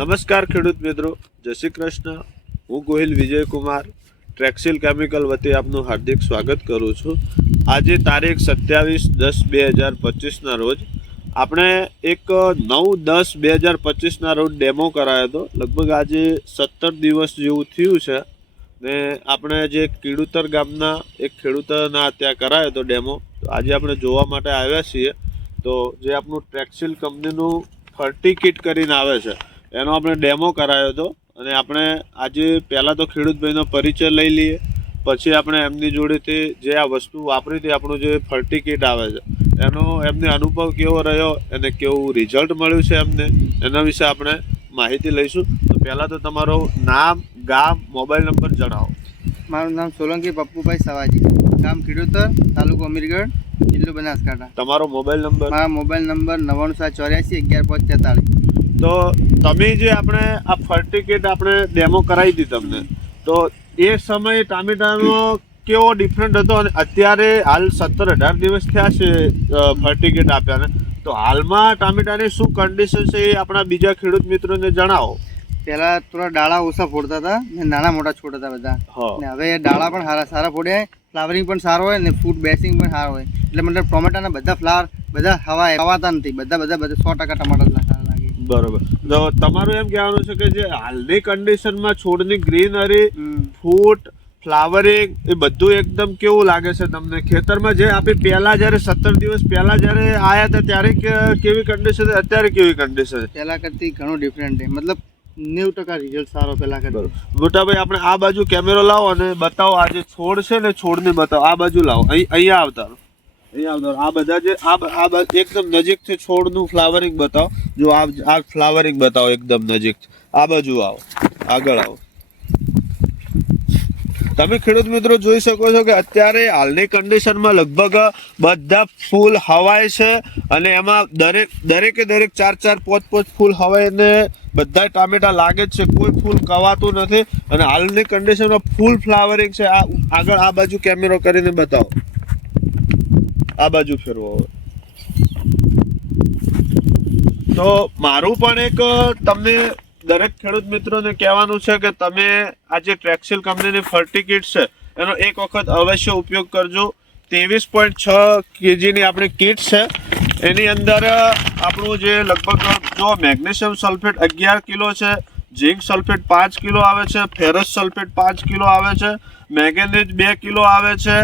નમસ્કાર ખેડૂત મિત્રો, જય શ્રી કૃષ્ણ. હું ગોહિલ વિજયકુમાર ટ્રેક્સિલ કેમિકલ વતી આપનું હાર્દિક સ્વાગત કરું છું. આજે તારીખ 27/10/2025ના રોજ આપણે એક 9/10/2025ના રોજ ડેમો કરાયો હતો. લગભગ આજે 17 દિવસ જેવું થયું છે ને આપણે જે કીડુતર ગામના એક ખેડૂતના ત્યાં કરાયો હતો ડેમો. તો આજે આપણે જોવા માટે આવ્યા છીએ. તો જે આપણું ટ્રેક્સિલ કંપનીનું ફર્ટી કિટ કરીને આવે છે એનો આપણે ડેમો કરાયો હતો. અને આપણે આજે પહેલાં તો ખેડૂતભાઈનો પરિચય લઈ લઈએ, પછી આપણે એમની જોડેથી જે આ વસ્તુ વાપરી હતી, આપણું જે ફર્ટી કિટ આવે છે એનો એમને અનુભવ કેવો રહ્યો અને કેવું રિઝલ્ટ મળ્યું છે એમને, એના વિશે આપણે માહિતી લઈશું. તો પહેલાં તો તમારું નામ, ગામ, મોબાઈલ નંબર જણાવો. મારું નામ સોલંકી પપ્પુભાઈ સવાજી, ગામ ખેડૂતર, તાલુકો અમીરગઢ, જિલ્લો બનાસકાંઠા. તમારો મોબાઈલ નંબર? મારા મોબાઈલ નંબર 9984811543. તો તમે જે આપણે આ ફર્ટી કિટ આપણે ડેમો કરાવી હતી તમને, તો એ સમયે ટામેટાનો કેવો ડિફરન્ટ હતો અને અત્યારે હાલ 17-18 દિવસ થયા છે ફર્ટી કિટ આપ્યાને, તો હાલમાં ટામેટાની શું કન્ડિશન છે એ આપણા બીજા ખેડૂત મિત્રોને જણાવો. પહેલા થોડા ડાળા ઓછા ફોડતા હતા ને નાના મોટા છોડ હતા બધા, ને હવે ડાળા પણ સારા ફોડ્યા, ફ્લાવરિંગ પણ સારો હોય ને ફૂડ બેસિંગ પણ સારો હોય. એટલે મતલબ ટોમેટાના બધા ફ્લાવર બધા હવાતા નથી, બધા 100% ટમાટર લાગે. બરોબર. તો તમારું એમ કહેવાનું છે કે જે હાલની કન્ડિશનમાં છોડની ગ્રીનરી, ફૂટ, ફ્લાવરિંગ એ બધું એકદમ કેવું લાગે છે તમને ખેતરમાં? જે આપણે પહેલા જ્યારે 17 દિવસ પહેલા જ્યારે આવ્યા હતા ત્યારે કેવી કન્ડિશન, અત્યારે કેવી કન્ડિશન? પહેલા કરતી ઘણું ડિફરન્ટ છે, મતલબ 90% રિઝલ્ટ સારો પહેલા કરતા. મોટાભાઈ આપણે આ બાજુ કેમેરો લાવો અને બતાવો. આ જે છોડ છે ને છોડને બતાવો. આ બાજુ લાવો, અહીંયા આવતા આ બધા જે આ એકદમ નજીકથી છોડનું ફ્લાવરિંગ બતાવો. જો આ ફ્લાવરિંગ બતાવો એકદમ નજીક. આ બાજુ આવો, આગળ આવો. તમે ખેડૂત મિત્રો જોઈ શકો છો કે અત્યારે હાલની કન્ડિશનમાં લગભગ બધા ફૂલ હવાય છે અને એમાં દરેકે 4-5 ફૂલ હવાય ને બધા ટામેટા લાગે જ છે, કોઈ ફૂલ કવાતું નથી અને હાલની કન્ડિશનમાં ફૂલ ફ્લાવરિંગ છે. આ આગળ આ બાજુ કેમેરો કરીને બતાવો, આ બાજુ ફેરવો. તો મારું પણ એક તમને દરેક ખેડૂત મિત્રોને કહેવાનું છે કે તમે આ જે ટ્રેક્સિલ કંપનીની ફર્ટી કિટ છે એનો એક વખત અવશ્ય ઉપયોગ કરજો. 23.6 kgની આપણી કિટ છે. એની અંદર આપણું જે લગભગ જો મેગ્નેશિયમ સલ્ફેટ 11 કિલો છે, ઝીંક સલ્ફેટ 5 કિલો આવે છે, ફેરસ સલ્ફેટ 5 કિલો આવે છે, મેંગેનીઝ 2 કિલો આવે છે,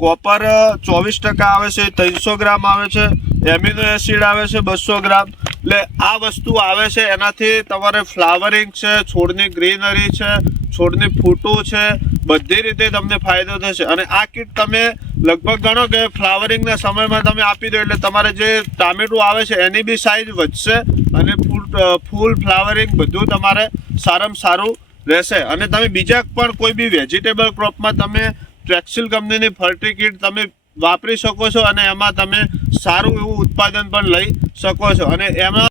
કોપર 24% આવે છે, 300 ગ્રામ આવે છે, એમિનો એસિડ આવે છે 200 ગ્રામ. એટલે આ વસ્તુ આવે છે, એનાથી તમારે ફ્લાવરિંગ છે, છોડની ગ્રીનરી છે, છોડની ફૂટું છે, બધી રીતે તમને ફાયદો થશે. અને આ કિટ તમે લગભગ ગણો કે ફ્લાવરિંગના સમયમાં તમે આપી દો એટલે તમારે જે ટામેટું આવે છે એની બી સાઇઝ વધશે અને ફૂલ ફ્લાવરિંગ બધું તમારે સારામાં સારું રહેશે. અને તમે બીજા પણ કોઈ બી વેજીટેબલ ક્રોપમાં તમે ટ્રેક્સિલ કંપનીની ફર્ટી કિટ તમે વાપરી શકો છો અને એમાં તમે સારું એવું ઉત્પાદન પણ લઈ શકો છો. અને એમાં